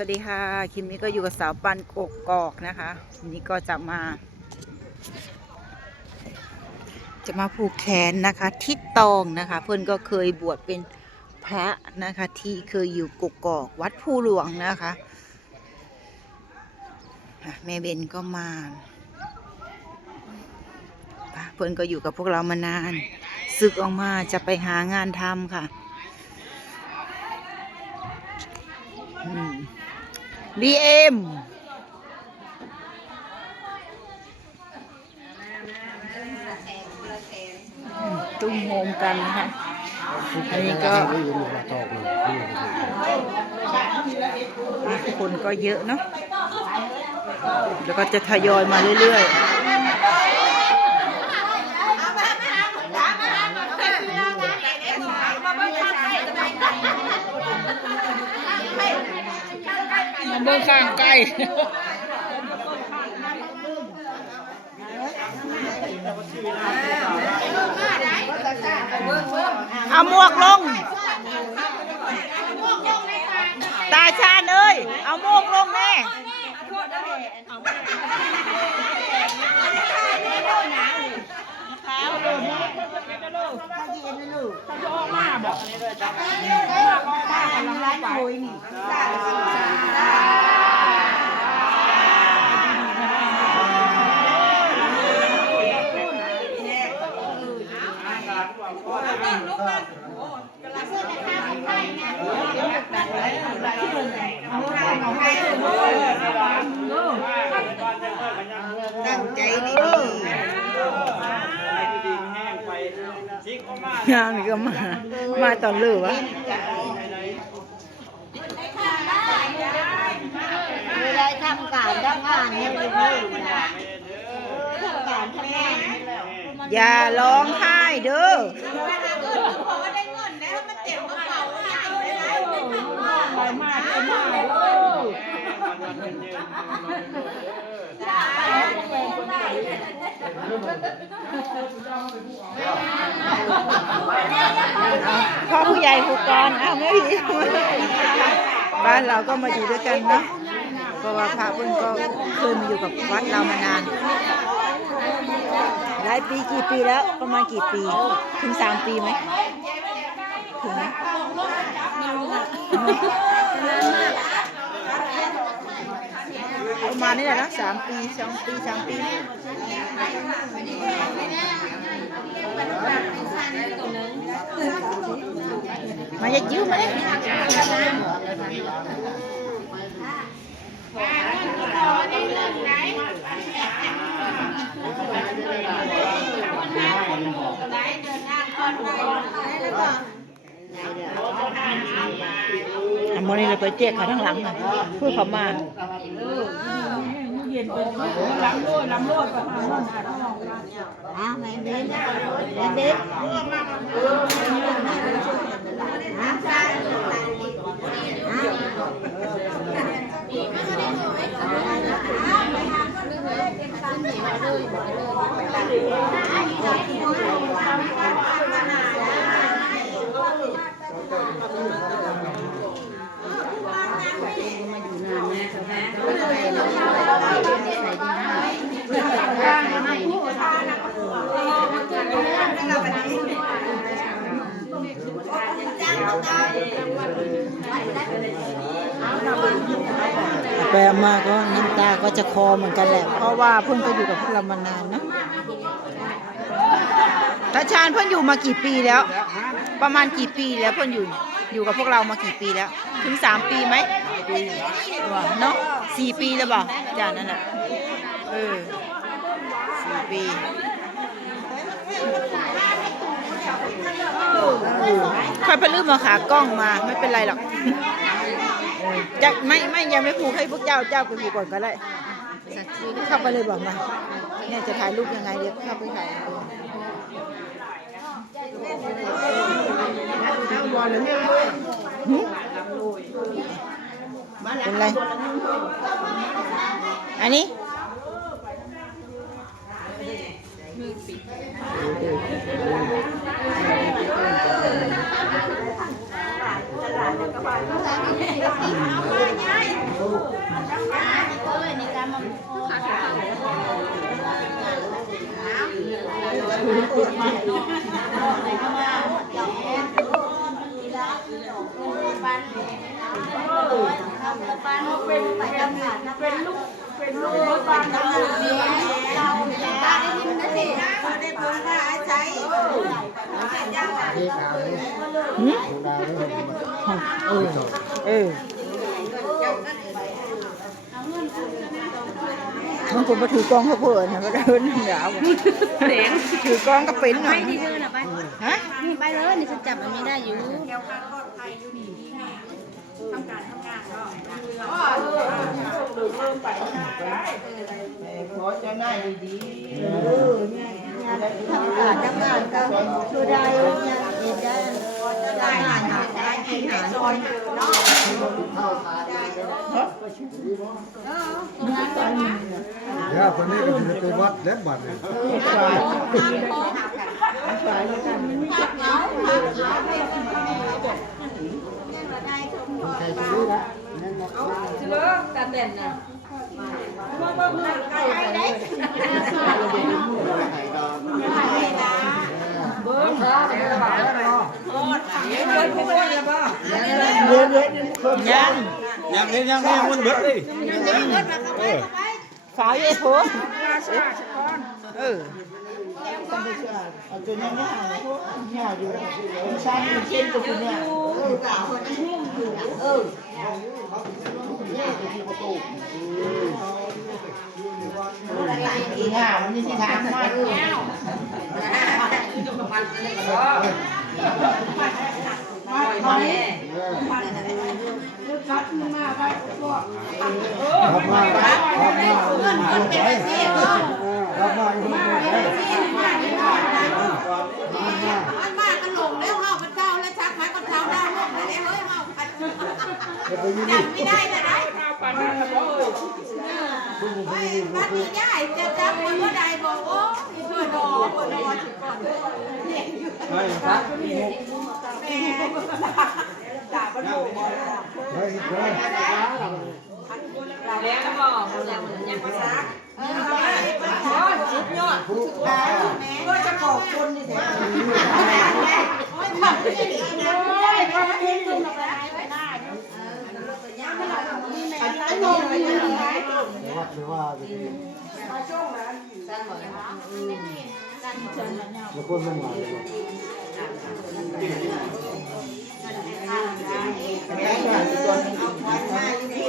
สวัสดีค่ะคลิปนี้ก็อยู่กับสาวปันกกอกนะคะวันนี้ก็จะมาผูกแขนนะคะที่ตองนะคะ เพื่อนก็เคยบวชเป็นพระนะคะที่เคยอยู่กกอกวัดภูหลวงนะคะแม่เบนก็มาเพื่อนก็อยู่กับพวกเรามานานศึกออกมาจะไปหางานทำค่ะBM จุ่มโฮมกันนะคะอันนี้ก็คนก็เยอะเนาะแล้วก็จะทยอยมาเรื่อยๆมันเบิ่งข้างใกล้เอาหมวกลงตาชาญเอ้ยเอาหมวกลงแม่ตั้งใจดีงานนี่ก็มาตอนเลิกวะไม่ได้ทำการทำงานเนี่ยเลยทำการทำงานอย่าร้องไห้เด้อพ่อผู้ใหญ่ผูกกรเอาไม่ผิดบ้านเราก็มาอยู่ด้วยกันเนาะเพราะว่าพระเพิ่นก็เคยมาอยู่กับวัดเรามานานหลายปีกี่ปีแล้วประมาณกี่ปีถึง3 ปีไหมถึงไหมประมาณนี้แหละนะ3 ปี2 ปี3 ปีมาจะยิ้วมาเลยอันนี้เลยไปเจ๊กขาทั้งหลังอ่ะเพื่อเขามาเย็นไปล้ำโลดล้ำโลดก็แม่เบนแม่เบนไปมาก็น้ำตาก็จะคอเหมือนกันแหละเพราะว่าเพิ่นก็อยู่กับพวกเรามานานนะตาชาญเพิ่นอยู่มากี่ปีแล้วประมาณกี่ปีแล้วเพิ่นอยู่กับพวกเรามากี่ปีแล้วถึง3 ปีไหมเนาะ4 ปีแล้วบ่จานนั่นแหละ4 ปีค่อยไปลืมมาขากล้องมาไม่เป็นไรหรอกจะไม่ยังไม่ผูกให้พวกเจ้าไปผูกก่อนก็ได้เข้าไปเลยบอกมาเนี่ยจะถ่ายรูปยังไงเดี๋ยวเข้าไปถ่ายเป็นไรอันนี้ ำบ้านไปทำงานเป็นลูกบ้านเราบ้านได้ยินนะสิได้เพิ่มค่าใช้ หืมเออมันคนมาถือกล้องเขาเพื่อนนะก็เดินหนาวเสียงถือกล้องก็เป็นหน่อย ไปดีเธอน่ะไปฮะนี่ไปเลยนี่ฉันจับมันไม่ได้อยู่ ขอเจ้าหน้าดีๆ ทำงานก็ดูได้เนี่ยเห็นได้งานหาได้กินหาซอยเนาะ ย่าตอนนี้ก็จะไปวัดและบัดเนี่ย ใครจะรู้ละเชื่อการเด่นนะยังมันเบิดดิฝาเย่โถเอาตัวนี้เนี่ยอยู่ชาติเช่นตัวนี้อีห่ามันนี่สิทานมากไม่ได้แต่ได้บ้านนี้ได้จะจับคนว่าใดบอกโอ้ยเพื่อนนอนถึงก่อนไม่ครับด่าบ้านโง่แล้วก็บอกยังภาษาสุดยอดก็จะขอบคุณนี่แท้โอ้ยขอบคุณขอบคุณอันนี้ไม่ได้วัดหรือว่าแล้วคนมันหลาย ตัวนี้เอาควันมาอยู่นี่